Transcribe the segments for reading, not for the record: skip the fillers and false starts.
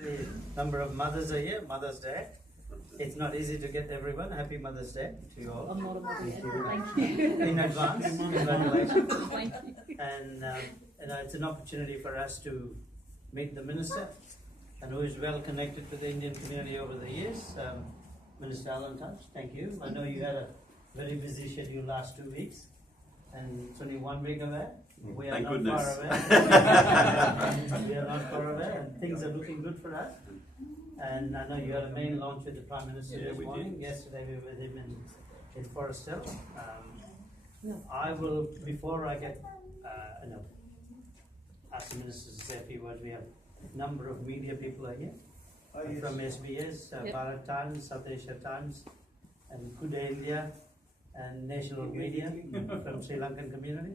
The number of mothers a year, Mother's Day. It's not easy to get everyone. Happy Mother's Day to you all. I'm not a mother yet. Thank you. In advance, congratulations. Thank you. And it's an opportunity for us to meet the Minister, and who is well connected with the Indian community over the years. Minister Alan Tudge, thank you. I know you had a very busy schedule last 2 weeks, and it's only 1 week away. We are Thank not goodness. far away. We are not far away, and things are looking good for us. And I know you had a main launch with the Prime Minister this morning. Yesterday we were with him in Forest Hill. I will, before I get, ask the Minister to say a few words. We have a number of media people are here. From SBS, Bharat Times, South Asia Times, and Good Day India, and National Media from Sri Lankan community.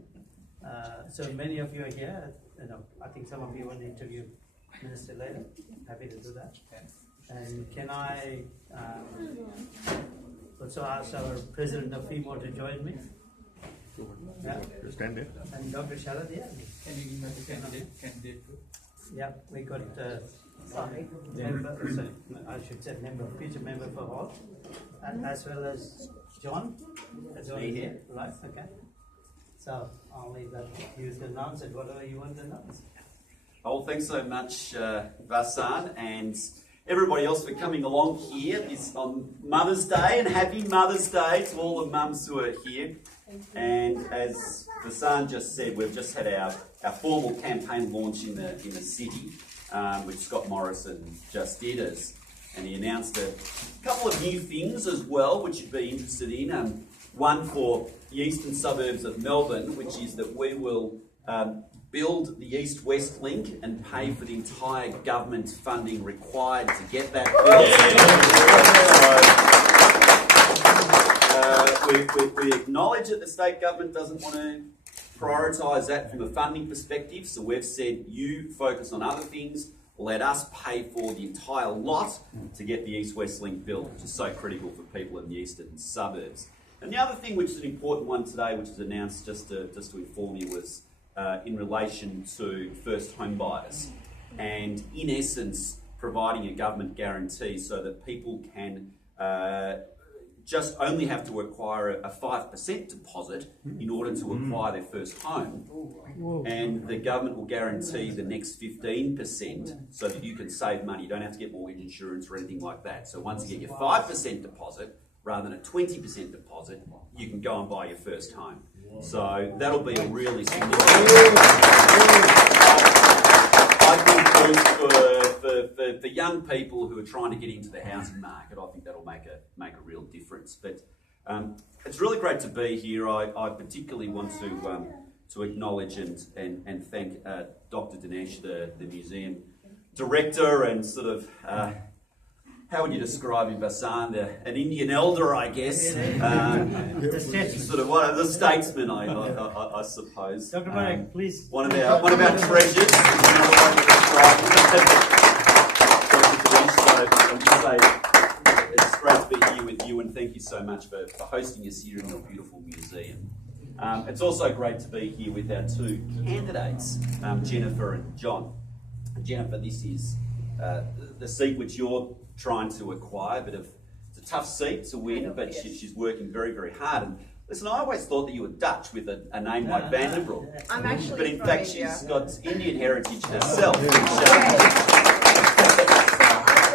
So many of you are here. I think some of you want to interview Minister later. Happy to do that. And can I also ask our President of FEMO to join me? Yeah. Stand there. And Dr. Sharad, yeah. Can you give us a candidate? Yeah, we got member, sorry, I should say member, future member for Hall, and as well as John. John is here, right? Okay. So I'll leave that to you to announce it, whatever you want to announce. Oh, thanks so much, Vassan, and everybody else for coming along here this on Mother's Day, and happy Mother's Day to all the mums who are here. And as Vassan just said, we've just had our formal campaign launch in the city, which Scott Morrison just did us, and he announced a couple of new things as well, which you'd be interested in. One for the eastern suburbs of Melbourne, which is that we will build the East-West link and pay for the entire government funding required to get that built. We acknowledge that the state government doesn't want to prioritise that from a funding perspective, so we've said you focus on other things, let us pay for the entire lot to get the East-West link built, which is so critical for people in the eastern suburbs. And the other thing, which is an important one today, which was announced just to inform you, was in relation to first home buyers, and in essence providing a government guarantee so that people can just only have to acquire a 5% deposit in order to acquire their first home, and the government will guarantee the next 15% so that you can save money. You don't have to get mortgage insurance or anything like that. So once you get your 5% deposit rather than a 20% deposit, you can go and buy your first home. So that'll be a really significant. I think for young people who are trying to get into the housing market, I think that'll make a real difference. But it's really great to be here. I particularly want to acknowledge and thank Dr. Dinesh, the museum director, and sort of. How would you describe him, Vassan? An Indian elder, I guess. The statesman. Sort of one of the statesmen, I suppose. Dr. Marek, please. One of our treasures. It's great to be here with you, and thank you so much for hosting us here in your beautiful museum. It's also great to be here with our two candidates, Jennifer and John. Jennifer, this is the seat which you're trying to acquire, but it's a tough seat to win, but she's working very, very hard. And listen, I always thought that you were Dutch with a name like Vandenbroek. I'm actually but in from fact, India. she's got Indian heritage herself. So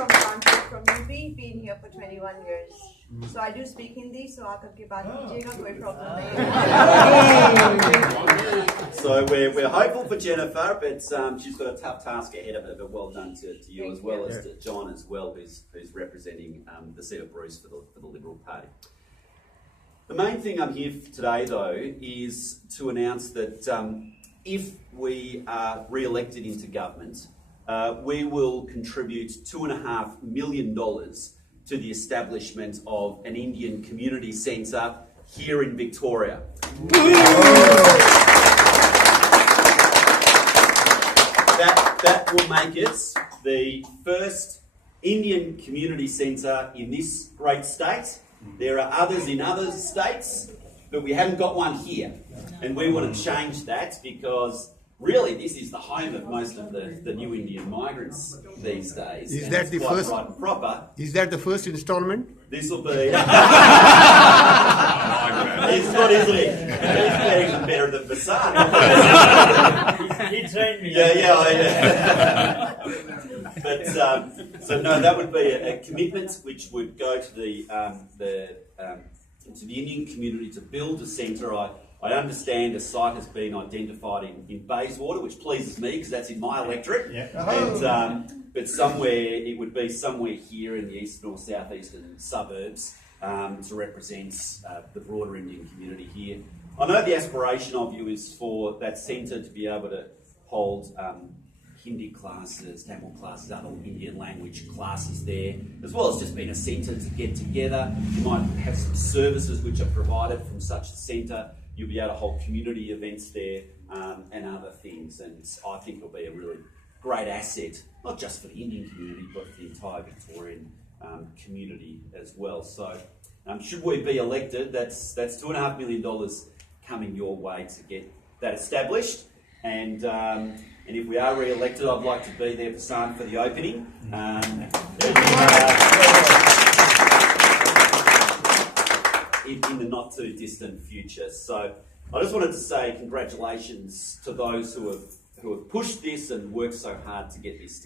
I'm from UP, been here for 21 years. So I do speak Hindi, so aapke baat kijiyega, koi problem nahi. So we're hopeful for Jennifer, but she's got a tough task ahead of her. But well done to you, as well as to John as well, who's representing the seat of Bruce for the Liberal Party. The main thing I'm here for today, though, is to announce that if we are re-elected into government, we will contribute $2.5 million to the establishment of an Indian community centre here in Victoria. That will make it the first Indian community centre in this great state. There are others in other states, but we haven't got one here. And we want to change that because really this is the home of most of the new Indian migrants these days. Is and that it's the quite first- right and proper? Is that the first installment? This will be. It's not, isn't it? He's better, better than Basan. He trained me. Yeah. But so no, that would be a commitment which would go to the Indian community to build a centre. I understand a site has been identified in Bayswater, which pleases me because that's in my electorate. Yeah. But somewhere it would be somewhere here in the eastern or southeastern suburbs to represent the broader Indian community here. I know the aspiration of you is for that centre to be able to hold Hindi classes, Tamil classes, other Indian language classes there, as well as just being a centre to get together. You might have some services which are provided from such a centre. You'll be able to hold community events there and other things. And I think it'll be a really great asset, not just for the Indian community, but for the entire Victorian community as well. So should we be elected, that's $2.5 million coming your way to get that established. And if we are re-elected, I'd like to be there, Basan, for the opening. In the not too distant future. So I just wanted to say congratulations to those who have pushed this and worked so hard to get this